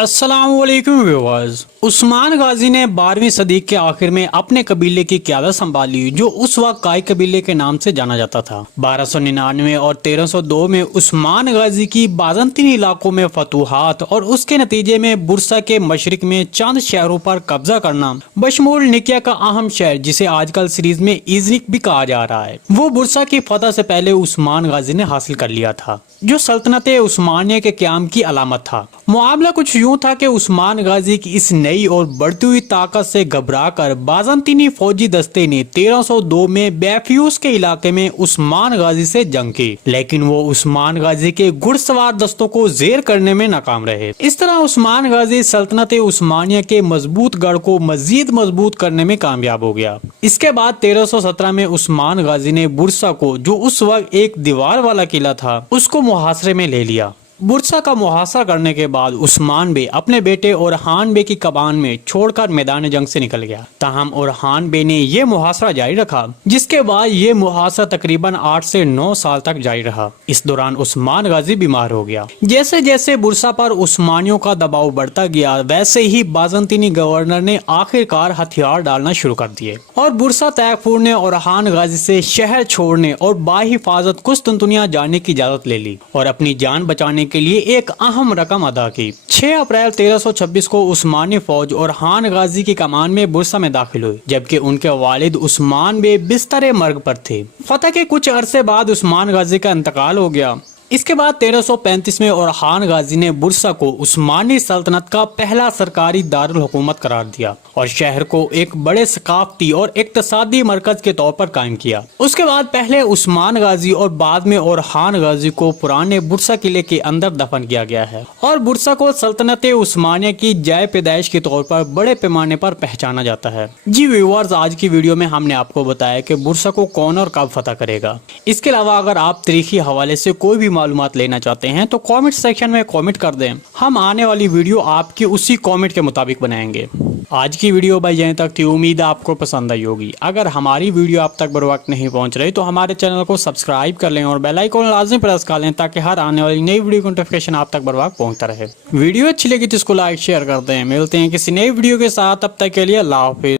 السلام علیکم ویورز۔ عثمان غازی نے 12ویں صدی کے آخر میں اپنے قبیلے کی قیادت سنبھالی جو اس وقت کائی قبیلے کے نام سے جانا جاتا تھا۔ 1299 اور 1302 میں عثمان غازی کی بازنطینی علاقوں میں فتوحات اور اس کے نتیجے میں برسا کے مشرق میں چند شہروں پر قبضہ کرنا بشمول نکیا کا اہم شہر جسے آج کل سیریز میں ایزنک بھی کہا جا رہا ہے، وہ برسا کی فتح سے پہلے عثمان غازی نے حاصل کر لیا تھا، جو سلطنت عثمانیہ کے قیام کی علامت تھا۔ معاملہ کچھ یوں تھا کہ عثمان غازی کی اس نئی اور بڑھتی ہوئی طاقت سے گھبرا کر بازنطینی فوجی دستے نے 1302 میں بیفیوس کے علاقے میں عثمان غازی سے جنگ کی، لیکن وہ عثمان غازی کے گھڑ سوار دستوں کو زیر کرنے میں ناکام رہے۔ اس طرح عثمان غازی سلطنت عثمانیہ کے مضبوط گڑھ کو مزید مضبوط کرنے میں کامیاب ہو گیا۔ اس کے بعد 1317 میں عثمان غازی نے برسا کو، جو اس وقت ایک دیوار والا قلعہ تھا، اس کو محاصرے میں لے لیا۔ برسا کا محاصرہ کرنے کے بعد عثمان بے اپنے بیٹے اورحان بے کی کمان میں چھوڑ کر میدان جنگ سے نکل گیا، تاہم اورحان بے نے یہ محاصرہ جاری رکھا، جس کے بعد یہ محاصرہ تقریباً 8 سے 9 سال تک جاری رہا۔ اس دوران عثمان غازی بیمار ہو گیا۔ جیسے جیسے برسا پر عثمانیوں کا دباؤ بڑھتا گیا، ویسے ہی بازنطینی گورنر نے آخر کار ہتھیار ڈالنا شروع کر دیے، اور برسا تیغفور نے اورحان غازی سے شہر چھوڑنے اور بحفاظت قسطنطنیہ جانے کی اجازت لے لی اور اپنی جان بچانے کے لیے ایک اہم رقم ادا کی۔ 6 اپریل 1326 کو عثمانی فوج اورحان غازی کی کمان میں برسا میں داخل ہوئی، جبکہ ان کے والد عثمان بے بستر مرگ پر تھے۔ فتح کے کچھ عرصے بعد عثمان غازی کا انتقال ہو گیا۔ اس کے بعد 1335 میں اورحان غازی نے برسا کو عثمانی سلطنت کا پہلا سرکاری دارالحکومت قرار دیا اور شہر کو ایک بڑے ثقافتی اور اقتصادی مرکز کے طور پر قائم کیا۔ اس کے بعد پہلے عثمان غازی اور بعد میں اورحان غازی کو پرانے برسا قلعے کے اندر دفن کیا گیا ہے، اور برسا کو سلطنت عثمانیہ کی جائے پیدائش کے طور پر بڑے پیمانے پر پہچانا جاتا ہے۔ جی ویورز، آج کی ویڈیو میں ہم نے آپ کو بتایا کہ برسا کو کون اور کب فتح کرے گا۔ اس کے علاوہ اگر آپ تاریخی حوالے سے کوئی بھی معلومات لینا چاہتے ہیں تو کامنٹ سیکشن میں کامنٹ کر دیں، ہم آنے والی ویڈیو آپ کی اسی کامنٹ کے مطابق بنائیں گے۔ آج کی ویڈیو بھائی یہیں تک تھی، امید آپ کو پسند آئی ہوگی۔ اگر ہماری ویڈیو آپ تک بروقت نہیں پہنچ رہی تو ہمارے چینل کو سبسکرائب کر لیں اور بیل آئیکن لازمی پریس کر لیں تاکہ ہر آنے والی نئی ویڈیو کی نوٹیفیکیشن آپ تک بروقت پہنچتا رہے۔ ویڈیو اچھی لگی تو اس کو لائک شیئر کر دیں۔ ملتے ہیں کسی نئی ویڈیو کے ساتھ، تب تک کے لیے اللہ حافظ۔